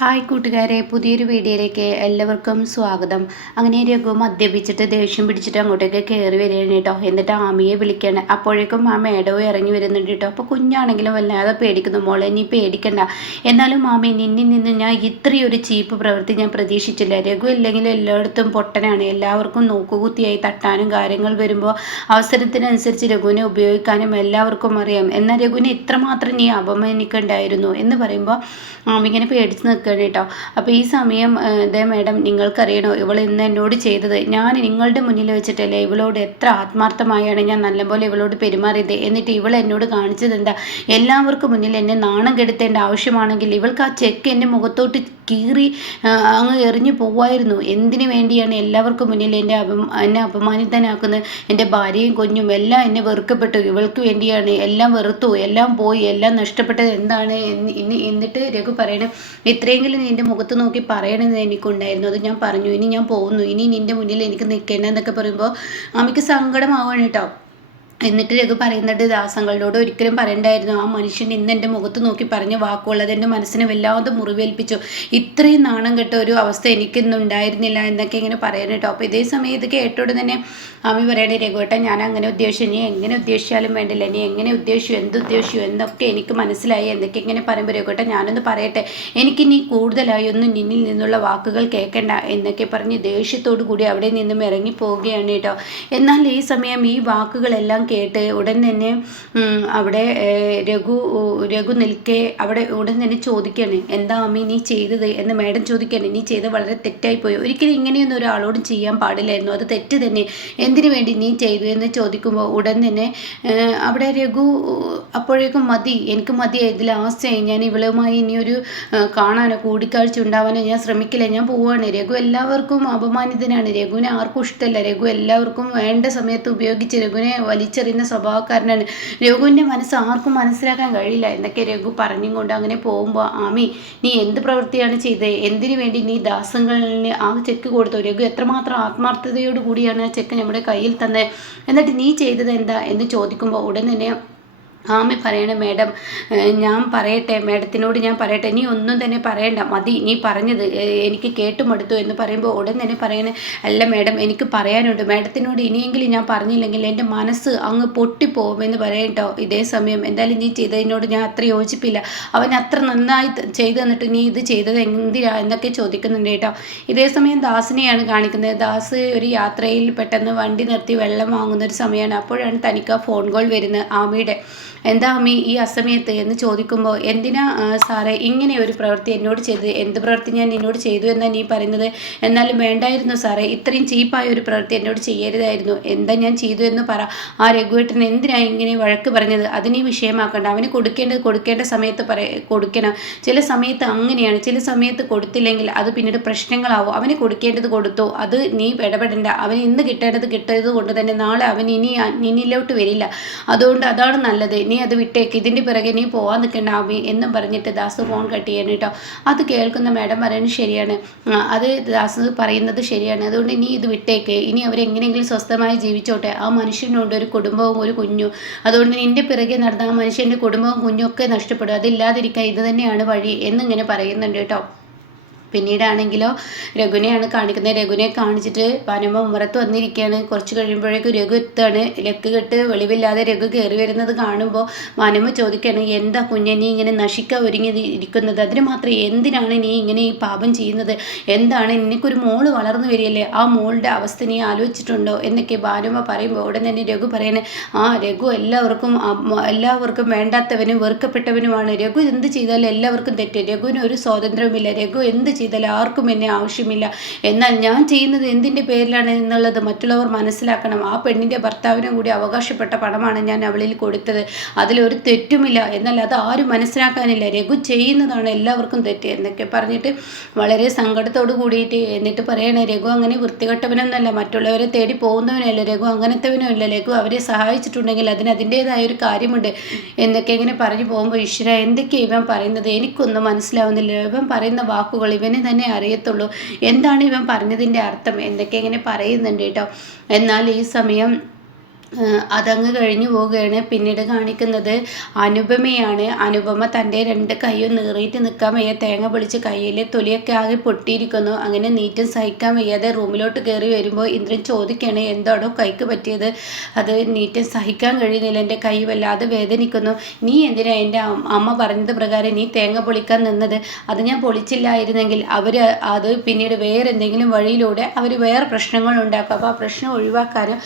Hi കൂട്ടുകാരെ, പുതിയൊരു വീഡിയോയിലേക്ക് എല്ലാവർക്കും സ്വാഗതം. അങ്ങനെ രഘു മദ്യപിച്ചിട്ട് ദേഷ്യം പിടിച്ചിട്ട് അങ്ങോട്ടേക്ക് കയറി വരികയാണ് കേട്ടോ. എന്നിട്ട് ആമിയെ വിളിക്കുകയാണ്. അപ്പോഴേക്കും ആ മേഡവും ഇറങ്ങി വരുന്നുണ്ട് കേട്ടോ. അപ്പോൾ കുഞ്ഞാണെങ്കിലും വല്ലാതെ പേടിക്കുന്നു. മോളെ നീ പേടിക്കണ്ട, എന്നാലും മാമി നിന്നിൽ നിന്ന് ഞാൻ ഇത്രയൊരു ചീപ്പ് പ്രവൃത്തി ഞാൻ പ്രതീക്ഷിച്ചില്ല. രഘു ഇല്ലെങ്കിലും എല്ലായിടത്തും പൊട്ടനാണ്, എല്ലാവർക്കും നോക്കുകുത്തിയായി തട്ടാനും കാര്യങ്ങൾ വരുമ്പോൾ അവസരത്തിനനുസരിച്ച് രഘുവിനെ ഉപയോഗിക്കാനും എല്ലാവർക്കും അറിയാം. എന്നാൽ രഘുവിനെ ഇത്രമാത്രം നീ അപമാനിക്കണ്ടായിരുന്നു എന്ന് പറയുമ്പോൾ മാമി ഇങ്ങനെ പേടിച്ച് നിൽക്കുകയാണ് കേട്ടോ. അപ്പോൾ ഈ സമയം ഇതേ മേഡം, നിങ്ങൾക്കറിയണോ ഇവൾ ഇന്ന് എന്നോട് ചെയ്തത്? ഞാൻ നിങ്ങളുടെ മുന്നിൽ വെച്ചിട്ടല്ലേ ഇവളോട് എത്ര ആത്മാർത്ഥമായാണ് ഞാൻ നല്ലപോലെ ഇവളോട് പെരുമാറിയത്. എന്നിട്ട് ഇവൾ എന്നോട് കാണിച്ചത് എന്താ? എല്ലാവർക്കും മുന്നിൽ എന്നെ നാണം കെടുത്തേണ്ട ആവശ്യമാണെങ്കിൽ ഇവൾക്ക് ആ ചെക്ക് എൻ്റെ മുഖത്തോട്ട് കീറി അങ്ങ് എറിഞ്ഞു പോവായിരുന്നു. എന്തിനു വേണ്ടിയാണ് എല്ലാവർക്കും മുന്നിൽ എന്നെ അപമാനിതനാക്കുന്നത്? എൻ്റെ ഭാര്യയും കുഞ്ഞും എല്ലാം എന്നെ വെറുക്കപ്പെട്ടു. ഇവൾക്ക് വേണ്ടിയാണ് എല്ലാം വെറുത്തു, എല്ലാം പോയി, എല്ലാം നഷ്ടപ്പെട്ടത് എന്താണ്? എന്നിട്ട് രഘു പറയണം, ഇത്രയെങ്കിലും നിൻ്റെ മുഖത്ത് നോക്കി പറയണമെന്ന് എനിക്കുണ്ടായിരുന്നു, അത് ഞാൻ പറഞ്ഞു. ഇനി ഞാൻ പോകുന്നു, ഇനി നിൻ്റെ മുന്നിൽ എനിക്ക് നിൽക്കേണ്ടെന്നൊക്കെ പറയുമ്പോൾ അമ്മയ്ക്ക് സങ്കടമാവാണ് കേട്ടോ. എന്നിട്ട് രഘു പറയുന്നുണ്ട്, ദാസങ്ങളോട് ഒരിക്കലും പറയണ്ടായിരുന്നു. ആ മനുഷ്യൻ ഇന്ന് എൻ്റെ മുഖത്ത് നോക്കി പറഞ്ഞ വാക്കുകൾ അതെൻ്റെ മനസ്സിനെ വല്ലാതെ മുറിവേൽപ്പിച്ചു. ഇത്രയും നാണം കെട്ട ഒരു അവസ്ഥ എനിക്കിന്നുണ്ടായിരുന്നില്ല എന്നൊക്കെ ഇങ്ങനെ പറയാൻ കേട്ടോ. അപ്പോൾ ഇതേ സമയം ഇത് കേട്ടോട് തന്നെ അമ്മി പറയണേ, രഘുവേട്ടാ ഞാൻ അങ്ങനെ ഉദ്ദേശിച്ചു, നീ എങ്ങനെ ഉദ്ദേശിച്ചാലും വേണ്ടില്ല, നീ എങ്ങനെ ഉദ്ദേശിച്ചു എന്തുദ്ദേശിച്ചു എന്നൊക്കെ എനിക്ക് മനസ്സിലായി എന്നൊക്കെ ഇങ്ങനെ പറയുമ്പോൾ, രഘുവേട്ടാ ഞാനൊന്ന് പറയട്ടെ, എനിക്ക് നീ കൂടുതലായി ഒന്നും നിന്നിൽ നിന്നുള്ള വാക്കുകൾ കേൾക്കണ്ട എന്നൊക്കെ പറഞ്ഞ് ദേഷ്യത്തോടു കൂടി അവിടെ നിന്നും ഇറങ്ങി പോവുകയാണ് കേട്ടോ. എന്നാൽ ഈ സമയം ഈ വാക്കുകളെല്ലാം കേട്ട് ഉടൻ തന്നെ അവിടെ രഘു നിൽക്കെ അവിടെ ഉടൻ തന്നെ ചോദിക്കുകയാണ്, എന്താ അമ്മി നീ ചെയ്തത് എന്ന് മേഡം ചോദിക്കുകയാണ്. നീ ചെയ്ത് വളരെ തെറ്റായിപ്പോയി, ഒരിക്കലും ഇങ്ങനെയൊന്നും ഒരാളോടും ചെയ്യാൻ പാടില്ലായിരുന്നു, അത് തെറ്റ് തന്നെ, എന്തിനു വേണ്ടി നീ ചെയ്തു എന്ന് ചോദിക്കുമ്പോൾ ഉടൻ തന്നെ അവിടെ രഘു അപ്പോഴേക്കും മതി, എനിക്ക് മതിയായി, ഇതിൽ ലാസ്റ്റായി, ഞാൻ ഇവളുമായി ഇനിയൊരു കാണാനോ കൂടിക്കാഴ്ച ഉണ്ടാവാനോ ഞാൻ ശ്രമിക്കില്ല, ഞാൻ പോവുകയാണ്. രഘു എല്ലാവർക്കും അപമാനിതനാണ്, രഘുവിനെ ആർക്കും ഇഷ്ടമല്ല, രഘു എല്ലാവർക്കും വേണ്ട സമയത്ത് ഉപയോഗിച്ച് രഘുവിനെ വലിച്ചെറിയുന്ന സ്വഭാവക്കാരനാണ്. രഘുവിൻ്റെ മനസ്സ് ആർക്കും മനസ്സിലാക്കാൻ കഴിയില്ല എന്നൊക്കെ രഘു പറഞ്ഞും കൊണ്ട് അങ്ങനെ പോകുമ്പോൾ, ആമി നീ എന്ത് പ്രവൃത്തിയാണ് ചെയ്തത്? എന്തിനു വേണ്ടി നീ ദാസങ്ങളിന് ആ ചെക്ക് കൊടുത്തു? രഘു എത്രമാത്രം ആത്മാർത്ഥതയോടു കൂടിയാണ് ആ ചെക്ക് നമ്മുടെ കയ്യിൽ തന്നത്, എന്നിട്ട് നീ ചെയ്തത് എന്താ എന്ന് ചോദിക്കുമ്പോൾ ഉടൻ തന്നെ ആമി പറയണേ, മേഡം ഞാൻ പറയട്ടെ, മേഡത്തിനോട് ഞാൻ പറയട്ടെ, നീ ഒന്നും തന്നെ പറയണ്ട, മതി, നീ പറഞ്ഞത് എനിക്ക് കേട്ടുമടുത്തു എന്ന് പറയുമ്പോൾ ഉടൻ തന്നെ പറയണേ, അല്ല മേഡം എനിക്ക് പറയാനുണ്ട്, മേഡത്തിനോട് ഇനിയെങ്കിലും ഞാൻ പറഞ്ഞില്ലെങ്കിൽ എൻ്റെ മനസ്സ് അങ്ങ് പൊട്ടിപ്പോകുമെന്ന് പറയട്ടോ. ഇതേ സമയം എന്തായാലും നീ ചെയ്തതിനോട് ഞാൻ അത്ര യോജിപ്പില്ല, അവൻ അത്ര നന്നായി ചെയ്തു തന്നിട്ട് നീ ഇത് ചെയ്തത് എന്തിനാ എന്നൊക്കെ ചോദിക്കുന്നുണ്ട് കേട്ടോ. ഇതേ സമയം ദാസിനെയാണ് കാണിക്കുന്നത്. ദാസ് ഒരു യാത്രയിൽ പെട്ടെന്ന് വണ്ടി നിർത്തി വെള്ളം വാങ്ങുന്ന ഒരു സമയമാണ്. അപ്പോഴാണ് തനിക്ക് ആ ഫോൺ കോൾ വരുന്നത് ആമിയുടെ. എന്താ അമ്മി ഈ അസമയത്ത് എന്ന് ചോദിക്കുമ്പോൾ, എന്തിനാ സാറേ ഇങ്ങനെ ഒരു പ്രവൃത്തി എന്നോട് ചെയ്തത്? എന്ത് പ്രവൃത്തി ഞാൻ എന്നോട് ചെയ്തു എന്നാണ് നീ പറയുന്നത്? എന്നാലും വേണ്ടായിരുന്നു സാറേ, ഇത്രയും ചീപ്പായ ഒരു പ്രവൃത്തി എന്നോട് ചെയ്യരുതായിരുന്നു. എന്താ ഞാൻ ചെയ്തു എന്ന് പറ. ആ രഘുവേട്ടൻ എന്തിനാ ഇങ്ങനെ വഴക്ക് പറഞ്ഞത്? അതിനീ വിഷയമാക്കണ്ട, അവന് കൊടുക്കേണ്ട സമയത്ത് കൊടുക്കണം. ചില സമയത്ത് അങ്ങനെയാണ്, ചില സമയത്ത് കൊടുത്തില്ലെങ്കിൽ അത് പിന്നീട് പ്രശ്നങ്ങളാവും. അവന് കൊടുക്കേണ്ടത് കൊടുത്തു, അത് നീ ഇടപെടേണ്ട. അവന് ഇന്ന് കിട്ടേണ്ടത് കൊണ്ട് തന്നെ നാളെ അവൻ ഇനിയിലോട്ട് വരില്ല, അതുകൊണ്ട് അതാണ് നല്ലത്, നീ അത് വിട്ടേക്ക്, ഇതിൻ്റെ പിറകെ നീ പോകാൻ നിൽക്കണ്ട ആമി എന്നും പറഞ്ഞിട്ട് ദാസ് ഫോൺ കട്ട് ചെയ്യണം കേട്ടോ. അത് കേൾക്കുന്ന മേഡം പറയുന്നത് ശരിയാണ്, അത് ദാസ് പറയുന്നത് ശരിയാണ്, അതുകൊണ്ട് നീ ഇത് വിട്ടേക്ക്, ഇനി അവരെങ്ങനെയെങ്കിലും സ്വസ്ഥമായി ജീവിച്ചോട്ടെ. ആ മനുഷ്യനുണ്ട് ഒരു കുടുംബവും ഒരു കുഞ്ഞും, അതുകൊണ്ട് നിൻ്റെ പിറകെ നടന്ന ആ മനുഷ്യൻ്റെ കുടുംബവും കുഞ്ഞും ഒക്കെ നഷ്ടപ്പെടും, അതില്ലാതിരിക്കാൻ ഇത് തന്നെയാണ് വഴി എന്നിങ്ങനെ പറയുന്നുണ്ട് കേട്ടോ. പിന്നീടാണെങ്കിലോ രഘുനെയാണ് കാണിക്കുന്നത്. രഘുനെ കാണിച്ചിട്ട് പനമ ഉമ്മറത്ത് വന്നിരിക്കുകയാണ്. കുറച്ച് കഴിയുമ്പോഴേക്കും രഘു എത്താണ്. ലക്ക് കെട്ട് വെളിവില്ലാതെ രഘു കയറി വരുന്നത് കാണുമ്പോൾ മനമ്മ ചോദിക്കുകയാണ്, എന്താ കുഞ്ഞെ നീ ഇങ്ങനെ നശിക്കാൻ ഒരുങ്ങി ഇരിക്കുന്നത്? അതിന് മാത്രം എന്തിനാണ് നീ ഇങ്ങനെ ഈ പാപം ചെയ്യുന്നത്? എന്താണ്, നിനക്കൊരു മോള് വളർന്നു വരികയല്ലേ, ആ മോളുടെ അവസ്ഥ നീ ആലോചിച്ചിട്ടുണ്ടോ എന്നൊക്കെ ഭാനുമ്മ പറയുമ്പോൾ ഉടൻ തന്നെ രഘു പറയണേ, ആ രഘു എല്ലാവർക്കും വേണ്ടാത്തവനും വെറുക്കപ്പെട്ടവനുമാണ്. രഘു എന്ത് ചെയ്താലും എല്ലാവർക്കും തെറ്റ്, രഘുവിന് ഒരു സ്വാതന്ത്ര്യവുമില്ല, രഘു എന്ത് ചെയ്താൽ ആർക്കും എന്നെ ആവശ്യമില്ല. എന്നാൽ ഞാൻ ചെയ്യുന്നത് എന്തിൻ്റെ പേരിലാണ് എന്നുള്ളത് മറ്റുള്ളവർ മനസ്സിലാക്കണം. ആ പെണ്ണിൻ്റെ ഭർത്താവിനും കൂടി അവകാശപ്പെട്ട പണമാണ് ഞാൻ അവളിൽ കൊടുത്തത്, അതിലൊരു തെറ്റുമില്ല. എന്നാൽ അത് ആരും മനസ്സിലാക്കാനില്ല, രഘു ചെയ്യുന്നതാണ് എല്ലാവർക്കും തെറ്റ് എന്നൊക്കെ പറഞ്ഞിട്ട് വളരെ സങ്കടത്തോട് കൂടിയിട്ട് എന്നിട്ട് പറയണേ, രഘു അങ്ങനെ വൃത്തികെട്ടവനൊന്നുമല്ല, മറ്റുള്ളവരെ തേടി പോകുന്നവനല്ല, രഘു അങ്ങനത്തവനുമല്ല, രഘു അവരെ സഹായിച്ചിട്ടുണ്ടെങ്കിൽ അതിൻ്റേതായ ഒരു കാര്യമുണ്ട് എന്നൊക്കെ ഇങ്ങനെ പറഞ്ഞു പോകുമ്പോൾ, ഈശ്വര എന്തൊക്കെയാണ് ഇവൻ പറയുന്നത്, എനിക്കൊന്നും മനസ്സിലാവുന്നില്ല, ഇവൻ പറയുന്ന വാക്കുകൾ ഇവന് തന്നെ അറിയത്തുള്ളൂ, എന്താണ് ഇവൻ പറഞ്ഞതിൻ്റെ അർത്ഥം എന്നൊക്കെ ഇങ്ങനെ പറയുന്നുണ്ട് കേട്ടോ. എന്നാൽ ഈ സമയം അതങ്ങ് കഴിഞ്ഞു പോവുകയാണ്. പിന്നീട് കാണിക്കുന്നത് അനുപമയാണ്. അനുപമ തൻ്റെ 2 കൈയും നീറിയിട്ട് നിൽക്കാൻ വയ്യ, തേങ്ങ പൊളിച്ച് കയ്യിലെ തൊലിയൊക്കെ ആകെ പൊട്ടിയിരിക്കുന്നു. അങ്ങനെ നീറ്റം സഹിക്കാൻ വയ്യാതെ റൂമിലോട്ട് കയറി വരുമ്പോൾ ഇന്ദ്രൻ ചോദിക്കുകയാണ്, എന്താണോ കൈക്ക് പറ്റിയത്? അത് നീറ്റം സഹിക്കാൻ കഴിയുന്നില്ല, എൻ്റെ കൈ വല്ലാതെ വേദനിക്കുന്നു. നീ എന്തിനാ എൻ്റെ അമ്മ പറഞ്ഞത് പ്രകാരം നീ തേങ്ങ പൊളിക്കാൻ നിന്നത്? അത് ഞാൻ പൊളിച്ചില്ലായിരുന്നെങ്കിൽ അവർ അത് പിന്നീട് വേറെ എന്തെങ്കിലും വഴിയിലൂടെ അവർ വേറെ പ്രശ്നങ്ങൾ ഉണ്ടാക്കും. അപ്പോൾ ആ പ്രശ്നം ഒഴിവാക്കാനും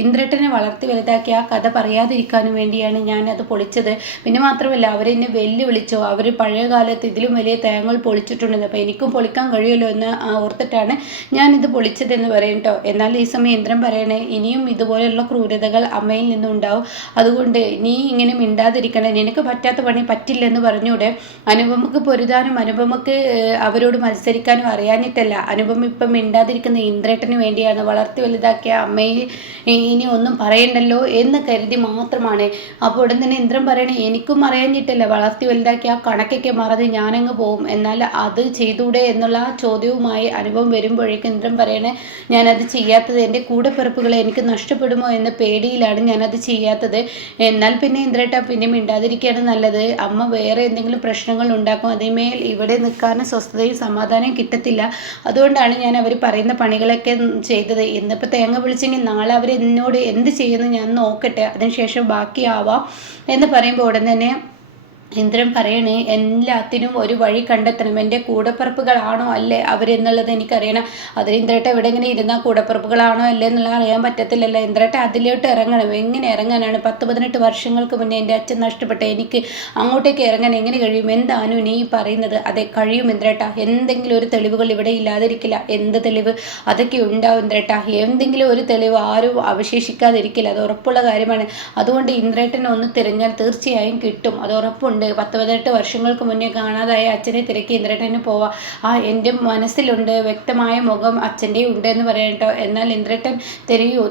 ഇന്ദ്രേട്ടനെ വളർത്തി വലുതാക്കി ആ കഥ പറയാതിരിക്കാനും വേണ്ടിയാണ് ഞാനത് പൊളിച്ചത്. പിന്നെ മാത്രമല്ല അവരെന്നെ വെല്ലുവിളിച്ചോ, അവർ പഴയ കാലത്ത് ഇതിലും വലിയ തേങ്ങകൾ പൊളിച്ചിട്ടുണ്ടെന്ന്, അപ്പോൾ എനിക്കും പൊളിക്കാൻ കഴിയുമല്ലോ എന്ന് ഓർത്തിട്ടാണ് ഞാനിത് പൊളിച്ചതെന്ന് പറയും കേട്ടോ. എന്നാൽ ഈ സമയം ഇന്ദ്രൻ പറയണേ, ഇനിയും ഇതുപോലെയുള്ള ക്രൂരതകൾ അമ്മയിൽ നിന്നുണ്ടാവും, അതുകൊണ്ട് നീ ഇങ്ങനെ മിണ്ടാതിരിക്കണം, നിനക്ക് പറ്റാത്ത പണി പറ്റില്ലെന്ന് പറഞ്ഞൂടെ? അനുപമക്ക് പൊരുതാനും അനുപമക്ക് അവരോട് മത്സരിക്കാനും അറിയാഞ്ഞിട്ടല്ല. അനുപമ ഇപ്പം മിണ്ടാതിരിക്കുന്ന ഇന്ദ്രേട്ടന് വേണ്ടിയാണ്. വളർത്തി വലുതാക്കിയ അമ്മയെ ഇനി ഒന്നും പറയണ്ടല്ലോ എന്ന് കരുതി മാത്രമാണ്. അപ്പോൾ ഉടൻ തന്നെ ഇന്ദ്രൻ പറയണേ, എനിക്കും അറിയാഞ്ഞിട്ടല്ല, വളർത്തി വലുതാക്കി ആ കണക്കൊക്കെ മറന്ന് ഞാനങ്ങ് പോവും, എന്നാൽ അത് ചെയ്തൂടെ എന്നുള്ള ആ ചോദ്യവുമായി അനുഭവം വരുമ്പോഴേക്കും ഇന്ദ്രൻ പറയണേ, ഞാനത് ചെയ്യാത്തത് എൻ്റെ കൂടെപ്പിറപ്പുകളെ എനിക്ക് നഷ്ടപ്പെടുമോ എന്ന പേടിയിലാണ് ഞാനത് ചെയ്യാത്തത്. എന്നാൽ പിന്നെ ഇന്ദ്രേട്ട പിന്നെ മിണ്ടാതിരിക്കുകയാണ് നല്ലത്. അമ്മ വേറെ എന്തെങ്കിലും പ്രശ്നങ്ങൾ ഉണ്ടാക്കും, അതേമേൽ ഇവിടെ നിൽക്കാനും സ്വസ്ഥതയും സമാധാനവും കിട്ടത്തില്ല. അതുകൊണ്ടാണ് ഞാൻ അവർ പറയുന്ന പണികളൊക്കെ ചെയ്തത്. ഇന്നിപ്പോൾ തേങ്ങ വിളിച്ചെങ്കിൽ നാളെ അവരെന്നോട് എന്ത് ചെയ്യുമെന്ന് ഞാൻ നോക്കട്ടെ, അതിനുശേഷം ബാക്കിയാവാം എന്ന് പറയുമ്പോൾ ഉടൻ തന്നെ ഇന്ദ്രൻ പറയണേ, എല്ലാത്തിനും ഒരു വഴി കണ്ടെത്തണം, എൻ്റെ കൂടപ്പിറപ്പുകളാണോ അല്ലേ അവരെന്നുള്ളത് എനിക്കറിയണം. അതിന് ഇന്ദ്രേട്ട ഇവിടെ ഇങ്ങനെ ഇരുന്നാൽ കൂടപ്പിറപ്പുകളാണോ അല്ലേ എന്നുള്ളത് അറിയാൻ പറ്റത്തില്ലല്ലോ. ഇന്ദ്രേട്ട അതിലോട്ട് ഇറങ്ങണം. എങ്ങനെ ഇറങ്ങാനാണ്? 10-18 വർഷങ്ങൾക്ക് മുന്നേ എൻ്റെ അച്ഛൻ നഷ്ടപ്പെട്ട എനിക്ക് അങ്ങോട്ടേക്ക് ഇറങ്ങാൻ എങ്ങനെ കഴിയും? എന്താണ് നീ പറയുന്നത്? അതെ കഴിയും ഇന്ദ്രേട്ട, എന്തെങ്കിലും ഒരു തെളിവുകൾ ഇവിടെ ഇല്ലാതിരിക്കില്ല. എന്ത് തെളിവ്? അതൊക്കെ ഉണ്ടാവും ഇന്ദ്രേട്ട, എന്തെങ്കിലും ഒരു തെളിവ് ആരും അവശേഷിക്കാതിരിക്കില്ല, അത് ഉറപ്പുള്ള കാര്യമാണ്. അതുകൊണ്ട് ഇന്ദ്രേട്ടനെ ഒന്ന് തിരഞ്ഞാൽ തീർച്ചയായും കിട്ടും, അത് ഉറപ്പുണ്ട്. 10-18 വർഷങ്ങൾക്ക് മുന്നേ കാണാതായ അച്ഛനെ തിരക്കി ഇന്ദ്രേട്ടന് പോവാം. എൻ്റെ മനസ്സിലുണ്ട്, വ്യക്തമായ മുഖം അച്ഛൻ്റെ ഉണ്ട് എന്ന് പറയാം കേട്ടോ. എന്നാൽ ഇന്ദ്രേട്ടൻ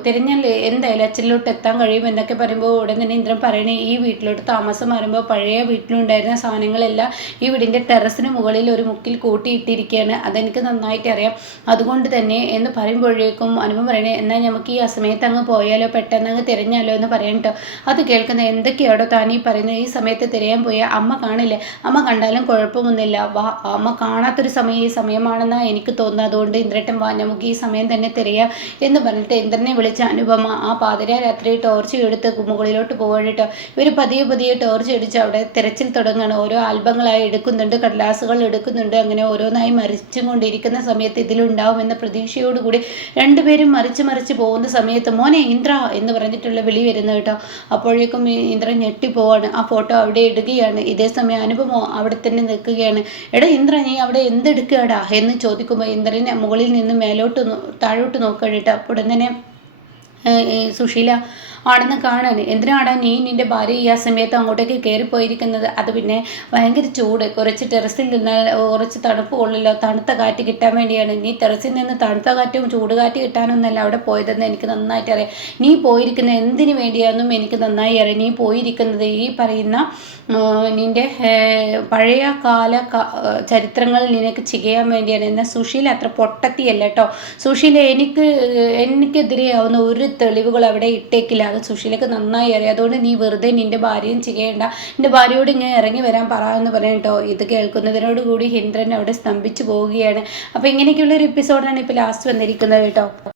തിരഞ്ഞാൽ എന്തായാലും അച്ഛനിലോട്ട് എത്താൻ കഴിയും എന്നൊക്കെ പറയുമ്പോൾ ഉടൻ തന്നെ ഇന്ദ്രൻ പറയണേ, ഈ വീട്ടിലോട്ട് താമസം മാറുമ്പോൾ പഴയ വീട്ടിലുണ്ടായിരുന്ന സാധനങ്ങളെല്ലാം ഈ വീടിൻ്റെ ടെറസിന് മുകളിൽ ഒരു മുക്കിൽ കൂട്ടിയിട്ടിരിക്കുകയാണ്, അതെനിക്ക് നന്നായിട്ട് അറിയാം. അതുകൊണ്ട് തന്നെ എന്ന് പറയുമ്പോഴേക്കും അനുഭവം പറയണേ, എന്നാൽ നമുക്ക് ഈ അസമയത്ത് അങ്ങ് പോയാലോ, പെട്ടെന്ന് അങ്ങ് തിരഞ്ഞാലോ എന്ന് പറയാം കേട്ടോ. അത് കേൾക്കുന്ന എന്തൊക്കെയാണോ താൻ ഈ പറയുന്നത്? ഈ സമയത്ത് തിരയാൻ പോയാൽ അമ്മ കാണില്ലേ? അമ്മ കണ്ടാലും കുഴപ്പമൊന്നുമില്ല, വാ, അമ്മ കാണാത്തൊരു സമയം ഈ സമയമാണെന്നാണ് എനിക്ക് തോന്നുന്നത്, അതുകൊണ്ട് ഇന്ദ്രേട്ടൻ വാ, നമുക്ക് ഈ സമയം തന്നെ തിരയാം എന്ന് പറഞ്ഞിട്ട് ഇന്ദ്രനെ വിളിച്ച അനുപമ ആ പാതിരാ രാത്രി ടോർച്ച് എടുത്ത് മുകളിലോട്ട് പോകാൻ കേട്ടോ. ഇവർ പതിയെ ടോർച്ച് അടിച്ച് അവിടെ തിരച്ചിൽ തുടങ്ങുകയാണ്. ഓരോ ആൽബങ്ങളായി എടുക്കുന്നുണ്ട്, കടലാസുകൾ എടുക്കുന്നുണ്ട്. അങ്ങനെ ഓരോന്നായി മറിച്ചും കൊണ്ടിരിക്കുന്ന സമയത്ത് ഇതിലുണ്ടാവും എന്ന പ്രതീക്ഷയോടുകൂടി രണ്ടുപേരും മറിച്ച് പോകുന്ന സമയത്ത് മോനെ ഇന്ദ്ര എന്ന് പറഞ്ഞിട്ടുള്ള വിളി വരുന്നത് കേട്ടോ. അപ്പോഴേക്കും ഇന്ദ്രൻ ഞെട്ടിപ്പോവാണ്. ആ ഫോട്ടോ അവിടെ ഇടുകയാണ്. ഇതേ സമയം അനുപമോ അവിടെ തന്നെ നിൽക്കുകയാണ്. എടാ ഇന്ദ്ര, നീ അവിടെ എന്തെടുക്കുകടാ എന്ന് ചോദിക്കുമ്പോൾ ഇന്ദ്രനെ മുകളിൽ നിന്ന് താഴോട്ട് നോക്കുകയാണ്. ഉടൻ തന്നെ സുശീല ആടെന്ന് കാണാൻ, എന്തിനാടാ നീ നിൻ്റെ ഭാര്യ ഈ ആ സമയത്ത് അങ്ങോട്ടേക്ക് കയറിപ്പോയിരിക്കുന്നത്? അത് പിന്നെ ഭയങ്കര ചൂട്, കുറച്ച് ടെറസിൽ നിന്നാൽ കുറച്ച് തണുപ്പ് കൊള്ളില്ലോ, തണുത്ത കാറ്റ് കിട്ടാൻ വേണ്ടിയാണ്. നീ ടെറസിൽ നിന്ന് തണുത്ത കാറ്റും ചൂടുകാറ്റ് കിട്ടാനൊന്നല്ല അവിടെ പോയതെന്ന് എനിക്ക് നന്നായിട്ട് അറിയാം. നീ പോയിരിക്കുന്നത് എന്തിനു വേണ്ടിയാണെന്നും എനിക്ക് നന്നായി അറിയാം. നീ പോയിരിക്കുന്നത് ഈ പറയുന്ന നിൻ്റെ പഴയ കാല ചരിത്രങ്ങൾ നിനക്ക് ചെയ്യാൻ വേണ്ടിയാണ്. എന്നാൽ സുശീല അത്ര പൊട്ടത്തിയല്ല കേട്ടോ. സുശീല എനിക്കെതിരെയാവുന്ന ഒരു തെളിവുകൾ അവിടെ ഇട്ടേക്കില്ല, അത് സുശീലക്ക് നന്നായി അറിയാം. അതുകൊണ്ട് നീ വെറുതെ നിൻ്റെ ഭാര്യയും ചെയ്യേണ്ട, നിൻ്റെ ഭാര്യയോട് ഇങ്ങനെ ഇറങ്ങി വരാൻ പറ എന്ന് പറയാം കേട്ടോ. ഇത് കേൾക്കുന്നതിനോടുകൂടി ഇന്ദ്രൻ അവിടെ സ്തംഭിച്ചു പോവുകയാണ്. അപ്പോൾ ഇങ്ങനെയൊക്കെയുള്ള ഒരു എപ്പിസോഡാണ് ഇപ്പോൾ ലാസ്റ്റ് വന്നിരിക്കുന്നത് കേട്ടോ.